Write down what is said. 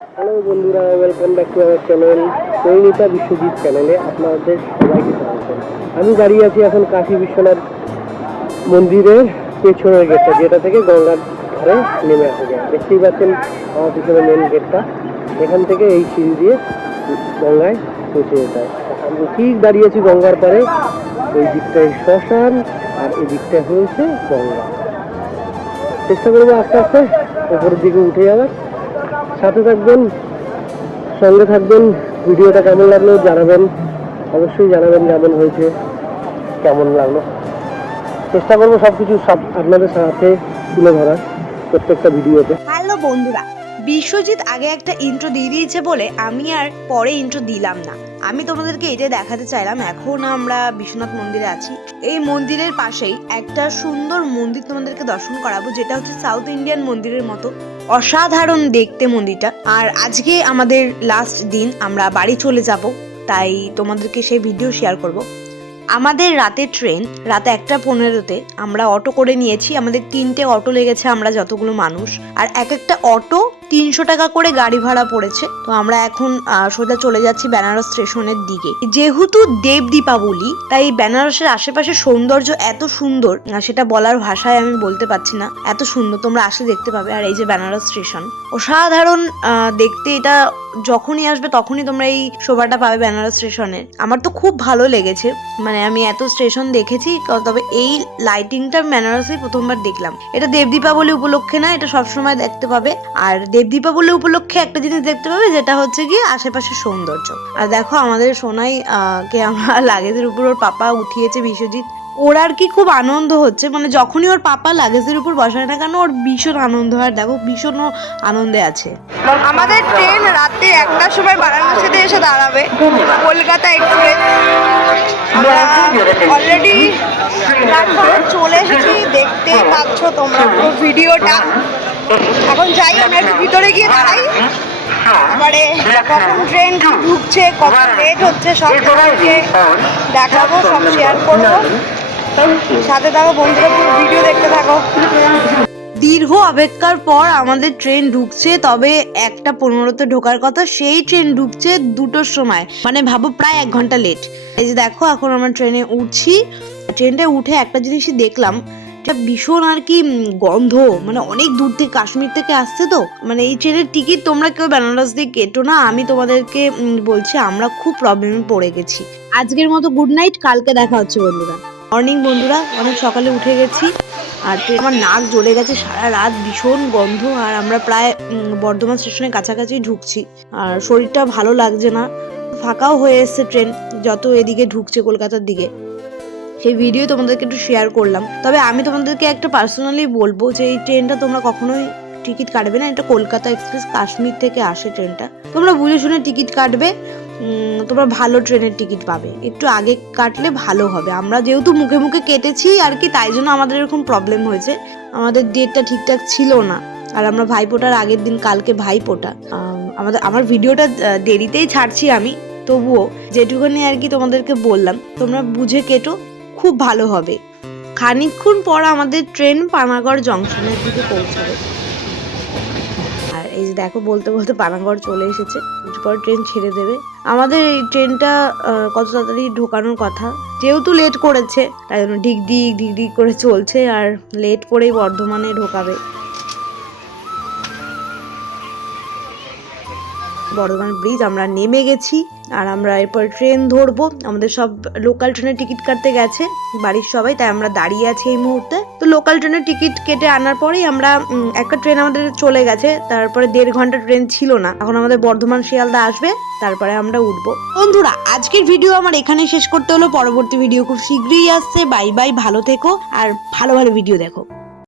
Hello বন্ধুরা, welcome back to our channel Parineeta Biswajit চ্যানেলে আপনাদের সবাইকে স্বাগত। আমি দাঁড়িয়ে আছি এখন কাশী বিশ্বনাথ মন্দিরের পেছনের গেটটা, যেটা থেকে গঙ্গার ধারে নেমে আসা যায়। দেখতেই পাচ্ছেন আমার পিছনে মেন গেটটা, এখান থেকে এই সিঁড়ি দিয়ে গঙ্গায় পৌঁছে যেতে হয়। আমি ঠিক দাঁড়িয়েছি গঙ্গার পাড়ে, ওই দিকটায় শ্মশান আর এই দিকটা হয়েছে গঙ্গা। চেষ্টা করবো আস্তে আস্তে উপরের দিকে উঠে যাওয়ার। সাথে থাকবেন, সঙ্গে থাকবেন। ভিডিওটা কেমন লাগলো জানাবেন, অবশ্যই জানাবেন কেমন হয়েছে, কেমন লাগলো। চেষ্টা করবো সবকিছু আপনাদের সাথে তুলে ধরার প্রত্যেকটা ভিডিওতে। হ্যালো বন্ধুরা, বিশ্বজিৎ আগে একটা ইন্ট্রো দিয়ে দিয়েছে বলে আমি আর পরে ইন্ট্রো দিলাম না। আমি তোমাদেরকে এটা দেখাতে চাইলাম, এখন আমরা বিশ্বনাথ মন্দিরে আছি। এই মন্দিরের পাশেই একটা সুন্দর মন্দির তোমাদেরকে দর্শন করাবো, যেটা হচ্ছে সাউথ ইন্ডিয়ান মন্দিরের মতো অসাধারণ দেখতে মন্দিরটা। আর আজকে আমাদের লাস্ট দিন, আমরা বাড়ি চলে যাব, তাই তোমাদেরকে সেই ভিডিও শেয়ার করব। আমাদের রাতে ট্রেন, রাতে 1:15-তে আমরা অটো করে নিয়েছি। আমাদের 3টে অটো লেগেছে, আমরা যতগুলো মানুষ, আর এক একটা অটো 300 টাকা করে গাড়ি ভাড়া পড়েছে। তো আমরা এখন সোজা চলে যাচ্ছি বেনারস স্টেশনের দিকে। যেহেতু দেব দীপাবলি, তাই বেনারসের আশেপাশে সৌন্দর্য এত সুন্দর, সেটা বলার ভাষায় আমি বলতে পারছি না, এত সুন্দর। তোমরা আসলে দেখতে পাবে। আর এই যে বেনারস স্টেশন, অসাধারণ দেখতে। এটা যখনই আসবে তখনই তোমরা এই শোভাটা পাবে বেনারস স্টেশনের। আমার তো খুব ভালো লেগেছে, মানে আমি এত স্টেশন দেখেছি, তবে এই লাইটিংটা বেনারসে প্রথমবার দেখলাম। এটা দেব দীপাবলি উপলক্ষে না, এটা সবসময় দেখতে পাবে। আর দেব দীপাবলি উপলক্ষে একটা জিনিস দেখতে পাবে, যেটা হচ্ছে গিয়ে আশেপাশের সৌন্দর্য। আর দেখো আমাদের সোনাই কে আমরা লাগেজের উপর ওর পাপা উঠিয়েছে, বিশ্বজিৎ। ওর আর কি খুব আনন্দ হচ্ছে, মানে যখনই ওর পাপা লাগেজের উপর বসায় না কেন, ওর ভীষণ আনন্দ হয়। দেখো ভীষণ আনন্দে আছে। আমাদের ট্রেন রাতে 1টার সময় বারাণসীতে এসে দাঁড়াবে, কলকাতা এক্সপ্রেস। আমরা অলরেডি প্ল্যাটফর্মে চলে এসেছি, দেখতেই পাচ্ছ তোমরা পুরো ভিডিওটা। এখন যাই, আমরা একটু ভিতরে গিয়ে দাঁড়াই, এবারে কখন ট্রেন ঢুকছে, কখন লেট হচ্ছে, সব দেখাবো, সব শেয়ার করবো। সাথে থাকো বন্ধুরা, পুরো ভিডিও দেখতে থাকো। দীর্ঘ অপেক্ষার পর আমাদের ট্রেন ঢুকছে, তবে 1:15-তে ঢোকার কথা, সেই ট্রেন ঢুকছে 2টোর সময়, মানে ভাবো প্রায় 1 ঘন্টা লেট। এই যে দেখো এখন আমরা ট্রেনে উঠছি। ট্রেনটা উঠে একটা জিনিসই দেখলাম, ভীষণ আর কি গন্ধ, মানে অনেক দূর থেকে, কাশ্মীর থেকে আসছে। তো মানে এই ট্রেনের টিকিট তোমরা কেউ বেনারস দিয়ে কেটো না, আমি তোমাদেরকে বলছি, আমরা খুব প্রবলেমে পড়ে গেছি। আজকের মতো গুড নাইট, কালকে দেখা হচ্ছে বন্ধুরা। মর্নিং বন্ধুরা, অনেক সকালে উঠে গেছি, আর আমার নাক জ্বলে গেছে সারা রাত, ভীষণ গন্ধ। আর আমরা প্রায় বর্ধমান স্টেশনের কাছাকাছি ঢুকছি, আর শরীরটা ভালো লাগছে না। ফাঁকাও হয়ে এসছে ট্রেন, যত এদিকে ঢুকছে কলকাতার দিকে। সেই ভিডিও তোমাদেরকে একটু শেয়ার করলাম। তবে আমি তোমাদেরকে একটা পার্সোনালি বলবো যে এই ট্রেনটা তোমরা কখনোই টিকিট কাটবে না। এটা কলকাতা এক্সপ্রেস, কাশ্মীর থেকে আসে ট্রেনটা। তোমরা বুঝে শুনে টিকিট কাটবে, তোমরা ভালো ট্রেনের টিকিট পাবে। একটু আগে কাটলে ভালো হবে। আমরা যেহেতু মুখে মুখে কেটেছি আর কি, তাই জন্য আমাদের এরকম প্রবলেম হয়েছে। আমাদের ডেটটা ঠিকঠাক ছিল না, আর আমরা ভাইফোঁটার আগের দিন, কালকে ভাইফোঁটা। আমার ভিডিওটা দেরিতেই ছাড়ছি আমি, তবুও যেটুকুনি আর কি তোমাদেরকে বললাম, তোমরা বুঝে কেটো, খুব ভালো হবে। খানিকক্ষণ পর আমাদের ট্রেন পানাগড় জংশনের দিকে পৌঁছাবে। আর এই যে দেখো, বলতে বলতে পানাগড় চলে এসেছে, একটু পর ট্রেন ছেড়ে দেবে। আমাদের এই ট্রেনটা কত তাড়াতাড়ি ঢোকানোর কথা, যেহেতু লেট করেছে তাই জন্য ঢিক ঢিক করে চলছে, আর লেট করেই বর্ধমানে ঢোকাবে। বর্ধমান ব্রিজ আমরা নেমে গেছি, আর আমরা এরপর ট্রেন ধরবো। আমাদের সব লোকাল ট্রেনের টিকিট কাটতে গেছে বাড়ির সবাই, তাই আমরা দাঁড়িয়ে আছি এই মুহূর্তে। তো লোকাল ট্রেনের টিকিট কেটে আনার পরেই আমরা একটা ট্রেন আমাদের চলে গেছে, তারপরে 1.5 ঘন্টা ট্রেন ছিল না। এখন আমাদের বর্ধমান শিয়ালদা আসবে, তারপরে আমরা উঠবো। বন্ধুরা, আজকের ভিডিও আমার এখানেই শেষ করতে হলো। পরবর্তী ভিডিও খুব শীঘ্রই আসছে। বাই বাই, ভালো থেকো আর ভালো ভালো ভিডিও দেখো।